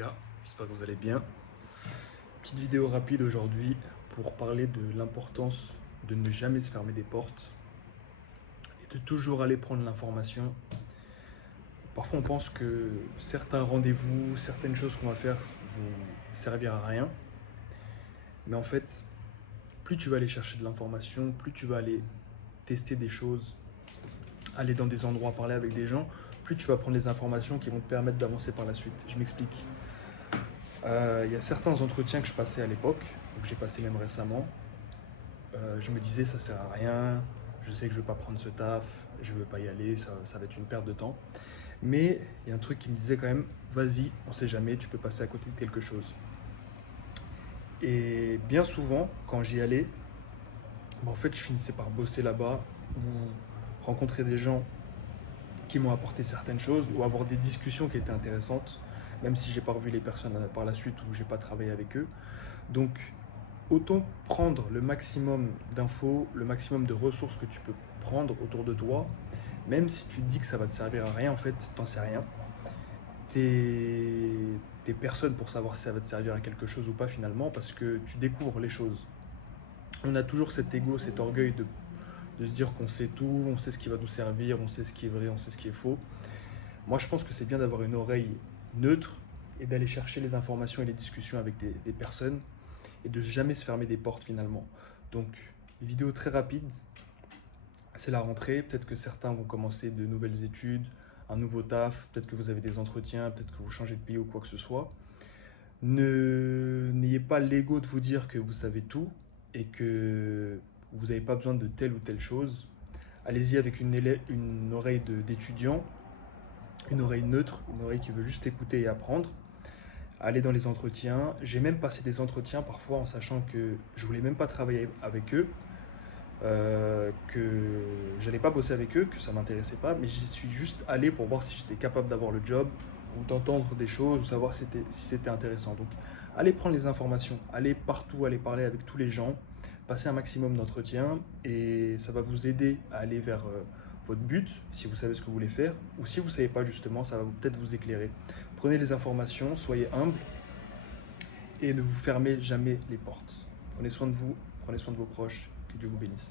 gars, j'espère que vous allez bien. Petite vidéo rapide aujourd'hui pour parler de l'importance de ne jamais se fermer des portes et de toujours aller prendre l'information. Parfois on pense que certains rendez-vous, certaines choses qu'on va faire vont servir à rien. Mais en fait, plus tu vas aller chercher de l'information, plus tu vas aller tester des choses, aller dans des endroits, parler avec des gens, plus tu vas prendre les informations qui vont te permettre d'avancer par la suite. Je m'explique. Il y a certains entretiens que je passais à l'époque, ou que j'ai passé même récemment. Je me disais, ça sert à rien, je sais que je ne vais pas prendre ce taf, je ne veux pas y aller, ça va être une perte de temps. Mais il y a un truc qui me disait quand même, vas-y, on ne sait jamais, tu peux passer à côté de quelque chose. Et bien souvent, quand j'y allais, en fait, je finissais par bosser là-bas, ou rencontrer des gens qui m'ont apporté certaines choses, ou avoir des discussions qui étaient intéressantes, même si j'ai pas revu les personnes par la suite ou j'ai pas travaillé avec eux. Donc, autant prendre le maximum d'infos, le maximum de ressources que tu peux prendre autour de toi, même si tu te dis que ça va te servir à rien, en fait, t'en sais rien. T'es personne pour savoir si ça va te servir à quelque chose ou pas finalement, parce que tu découvres les choses. On a toujours cet ego, cet orgueil de se dire qu'on sait tout, on sait ce qui va nous servir, on sait ce qui est vrai, on sait ce qui est faux. Moi, je pense que c'est bien d'avoir une oreille neutre et d'aller chercher les informations et les discussions avec des personnes et de jamais se fermer des portes finalement. Donc, une vidéo très rapide, c'est la rentrée. Peut-être que certains vont commencer de nouvelles études, un nouveau taf, peut-être que vous avez des entretiens, peut-être que vous changez de pays ou quoi que ce soit. N'ayez pas l'ego de vous dire que vous savez tout et que vous n'avez pas besoin de telle ou telle chose. Allez-y avec une oreille d'étudiant, une oreille neutre, une oreille qui veut juste écouter et apprendre. Aller dans les entretiens. J'ai même passé des entretiens parfois en sachant que je voulais même pas travailler avec eux, que j'allais pas bosser avec eux, que ça m'intéressait pas, mais j'y suis juste allé pour voir si j'étais capable d'avoir le job ou d'entendre des choses ou savoir si c'était intéressant. Donc, allez prendre les informations, allez partout, allez parler avec tous les gens, passez un maximum d'entretiens et ça va vous aider à aller vers votre but si vous savez ce que vous voulez faire ou si vous ne savez pas justement, ça va peut-être vous éclairer. Prenez les informations, soyez humble et ne vous fermez jamais les portes. Prenez soin de vous, prenez soin de vos proches, que Dieu vous bénisse.